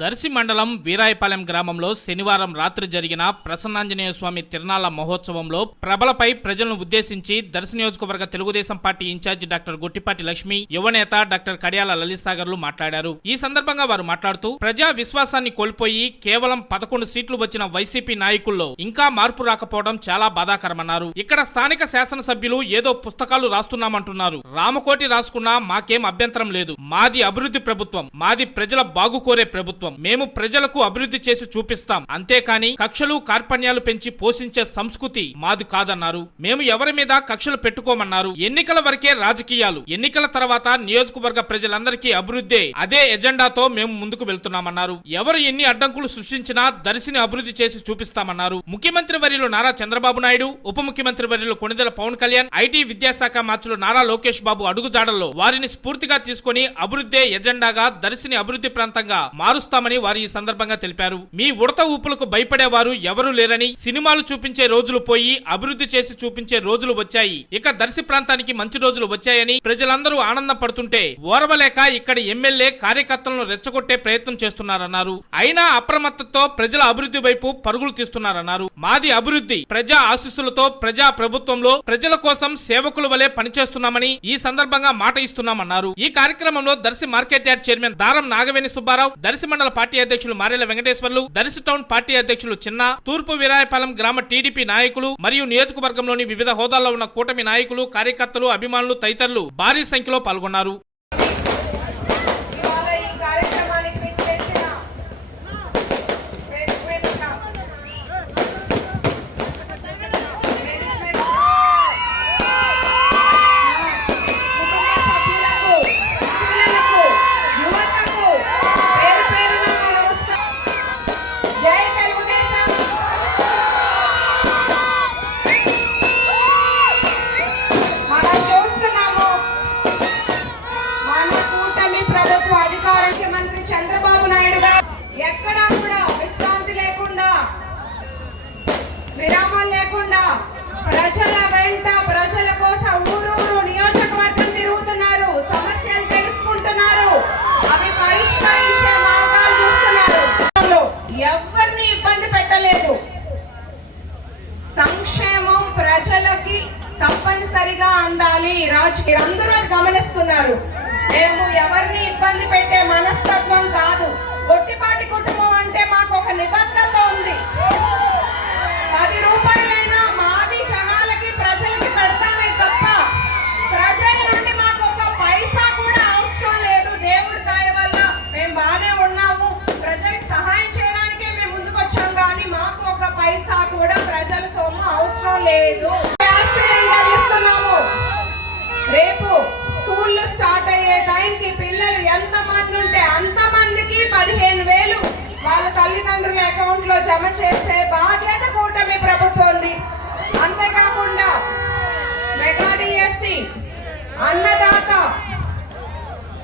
దర్శి మండలం వీరాయపాలెం గ్రామంలో శనివారం రాత్రి జరిగిన ప్రసన్నాంజనేయ స్వామి తిరునాళ్ల మహోత్సవంలో ప్రభలపై ప్రజలను ఉద్దేశించి దర్శి నియోజకవర్గ Telugu Desam party incharge doctor Gottipati Lakshmi, యువనేత డాక్టర్ కడియాల లలిత్ సాగర్లు మాట్లాడారు. ఈ సందర్భంగా వారు మాట్లాడుతూ ప్రజా విశ్వాసాన్ని కోల్పోయి కేవలం 11 సీట్లు వచ్చిన వైసీపీ నాయకుల్లో ఇంకా మార్పు రాకపోవడం చాలా బాధాకరమన్నారు. ఇక్కడ స్థానిక శాసనసభ్యులు ఏదో పుస్తకాలు రాస్తున్నామంటున్నారు. రామకోటి రాసుకున్నా మాకేం అభ్యంతరం లేదు. మాది అభివృద్ధి ప్రభుత్వం, మాది ప్రజల బాగు కోరే ప్రభుత్వం. మేము ప్రజలకు అభివృద్ధి చేసి చూపిస్తాం. అంతేకాని కక్షలు కార్పణ్యాలు పెంచి పోషించే సంస్కృతి మాది కాదన్నారు. మేము ఎవరి మీద కక్షలు పెట్టుకోమన్నారు. ఎన్నికల వరకే రాజకీయాలు, ఎన్నికల తర్వాత నియోజకవర్గ ప్రజలందరికీ అభివృద్ధి, అదే ఎజెండాతో మేము ముందుకు వెళ్తున్నామన్నారు. ఎవరు ఎన్ని అడ్డంకులు సృష్టించినా దర్శిని అభివృద్ధి చేసి చూపిస్తామన్నారు. ముఖ్యమంత్రి వర్యులు నారా చంద్రబాబు నాయుడు, ఉప ముఖ్యమంత్రి వర్యులు కొణిదెల పవన్ కళ్యాణ్, ఐటీ విద్యాశాఖ మంత్రులు నారా లోకేష్ బాబు అడుగుజాడల్లో వారిని స్ఫూర్తిగా తీసుకుని అభివృద్ధి ఎజెండాగా దర్శిని అభివృద్ధి ప్రాంతంగా మారుస్తామని వారు ఈ సందర్భంగా తెలిపారు. మీ ఉడత ఊపులకు భయపడేవారు ఎవరూ లేరని, సినిమాలు చూపించే రోజులు పోయి అభివృద్ధి చేసి చూపించే రోజులు వచ్చాయి. ఇక దర్శి ప్రాంతానికి మంచి రోజులు వచ్చాయని ప్రజలందరూ ఆనందం పడుతుంటే ఓర్వలేక ఇక్కడ ఎమ్మెల్యే కార్యకర్తలను రెచ్చగొట్టే ప్రయత్నం చేస్తున్నారన్నారు. అయినా అప్రమత్తతో ప్రజల అభివృద్ధి వైపు పరుగులు తీస్తున్నారన్నారు. మాది అభివృద్ధి, ప్రజా ఆశీస్సులతో ప్రజా ప్రభుత్వంలో ప్రజల కోసం సేవకుల వలె పనిచేస్తున్నామని ఈ సందర్భంగా మాట ఇస్తున్నామన్నారు. ఈ కార్యక్రమంలో దర్శి మార్కెట్ యార్డ్ చైర్మన్ దారం నాగవేణి సుబ్బారావు, దర్శి మండల పార్టీ అధ్యక్షులు మారెల వెంకటేశ్వర్లు, దర్శి టౌన్ పార్టీ అధ్యక్షులు చిన్న, తూర్పు వీరాయపాలెం గ్రామ టీడీపీ నాయకులు మరియు నియోజకవర్గంలోని వివిధ హోదాల్లో ఉన్న కూటమి నాయకులు, కార్యకర్తలు, అభిమానులు తదితరులు భారీ సంఖ్యలో పాల్గొన్నారు. చంద్రబాబు నాయుడు గారు ఎక్కడా కూడా విశ్రాంతి లేకుండా, విరామం లేకుండా ప్రజల వెంట, ప్రజల కోసం ఊరూరు నియోజకవర్గం తిరుగుతున్నారు. సమస్యలు తెలుసుకుంటున్నారు, అవి పరిష్కరించే మార్గాలు చూస్తున్నారు. ఎవరిని ఇబ్బంది పెట్టలేదు. సంక్షేమం ప్రజలకి తప్పనిసరిగా అందాలి. రాజకీయ అందరూ అది గమనిస్తున్నారు. మేము ఎవరిని ఇబ్బంది పెట్టే మనస్తత్వం కాదు. గొట్టిపాటి కుటుంబం అంటే మాకు ఒక నిబద్ధత ఉంది. 10 రూపాయలైనా మాది జనాలకి, ప్రజలకి పెడతామే తప్ప ప్రజల నుండి మాకు ఒక పైసా కూడా అవసరం లేదు. దేవుడి దయ వల్ల మేము బాగానే ఉన్నాము. ప్రజలకు సహాయం చేయడానికే మేము ముందుకు వచ్చాం, కానీ మాకు ఒక పైసా కూడా ప్రజల సొమ్ము అవసరం లేదు. గ్యాస్ సిలిండర్ ఇస్తున్నాము. రేపు స్కూళ్ళు స్టార్ట్ అయ్యే టైంకి పిల్లలు ఎంత మంది ఉంటే అంత మందికి 15,000 వాళ్ళ తల్లిదండ్రుల అకౌంట్ లో జమ చేసే బాధ్యత కూటమి ప్రభుత్వంది. అంతేకాకుండా మెగా డిఎస్సి, అన్నదాత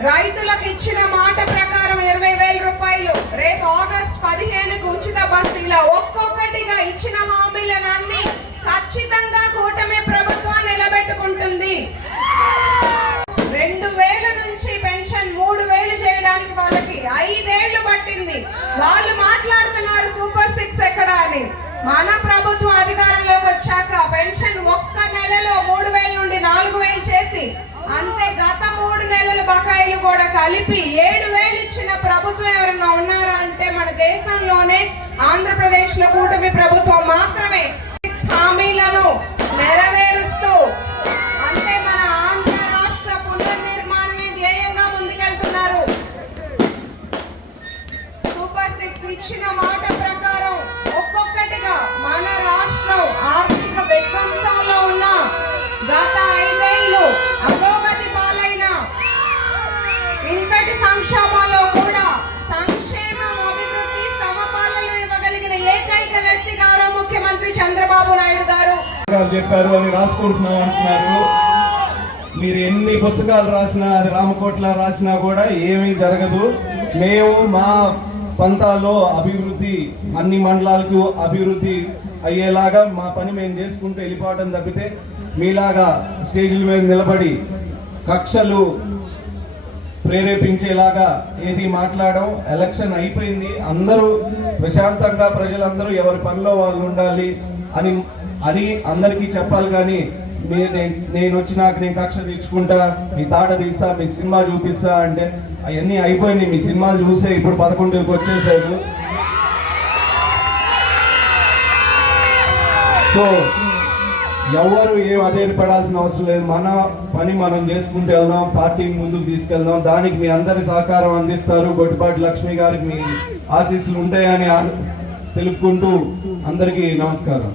రైతులకు ఇచ్చిన మాట ప్రకారం 20,000 రూపాయలు, రేపు ఆగస్టు 15కు ఉచిత బస్తీలో ఒక్కొక్కటిగా ఇచ్చిన హామీలనన్నీ ఖచ్చితంగా కూటమి ప్రభుత్వం నిలబెట్టుకుంటుంది. 2,000 నుంచి పెన్షన్ 3,000 చేయడానికి వాళ్ళకి 5 ఏళ్లు పట్టింది. వాళ్ళు మాట్లాడుతున్నారు సూపర్ 6 ఎక్కడ అని. మన ప్రభుత్వం అధికారంలోకి వచ్చాక పెన్షన్ ఒక్క నెలలో 3,000 నుండి 4,000 చేసి, అంతే గత 3 నెలల బకాయిలు కూడా కలిపి 7,000 ఇచ్చిన ప్రభుత్వం ఎవరన్నా ఉన్నారా అంటే మన దేశంలోనే ఆంధ్రప్రదేశ్ లో కూటమి ప్రభుత్వం మాత్రమే. హామీలను నెరవేరుస్తూ అంతే మన ఆంధ్ర రాష్ట్ర పునర్నిర్మాణమే ధ్యేయంగా ముందుకెళ్తున్నారు. సూపర్ 6 ఇచ్చిన మాట ప్రకారం ఒక్కొక్కటిగా మన రాష్ట్రం ఆర్థిక విధ్వంసంలో ఉన్న, గత 5 ఏళ్లు అధోగతి పాలైన, ఇంతటి సంక్షోభంలో కూడా సంక్షేమం, అభివృద్ధి, సమపాలనలు ఇవ్వగలిగిన ఏకైక వ్యక్తి గౌరవ ముఖ్యమంత్రి చంద్రబాబు నాయుడు గారు. చెప్పారు అని రాసుకుంటున్నాం అంటున్నారు. మీరు ఎన్ని పుస్తకాలు రాసినా, అది రామకోట్ల రాసినా కూడా ఏమీ జరగదు. మేము మా పంతాల్లో అభివృద్ధి, అన్ని మండలాలకు అభివృద్ధి అయ్యేలాగా మా పని మేము చేసుకుంటూ వెళ్ళిపోవడం తప్పితే మీలాగా స్టేజీల మీద నిలబడి కక్షలు ప్రేరేపించేలాగా ఏది మాట్లాడడం. ఎలక్షన్ అయిపోయింది, అందరూ ప్రశాంతంగా ప్రజలందరూ ఎవరి పనిలో వాళ్ళు ఉండాలి అని అని అందరికీ చెప్పాలి. కానీ నేను వచ్చినాక నేను కక్ష తీర్చుకుంటా, మీ తాట తీస్తా, మీ సినిమా చూపిస్తా అంటే అవన్నీ అయిపోయింది. మీ సినిమాలు చూసే ఇప్పుడు 11కి వచ్చేసారు. సో ఎవరు ఏం అధైర్యపడాల్సిన అవసరం లేదు. మన పని మనం చేసుకుంటూ వెళ్దాం, పార్టీని ముందుకు తీసుకెళ్దాం. దానికి మీ అందరి సహకారం అందిస్తారు. గొట్టిపాటి లక్ష్మి గారికి మీ ఆశీస్సులు ఉంటాయని తెలుపుకుంటూ అందరికీ నమస్కారం.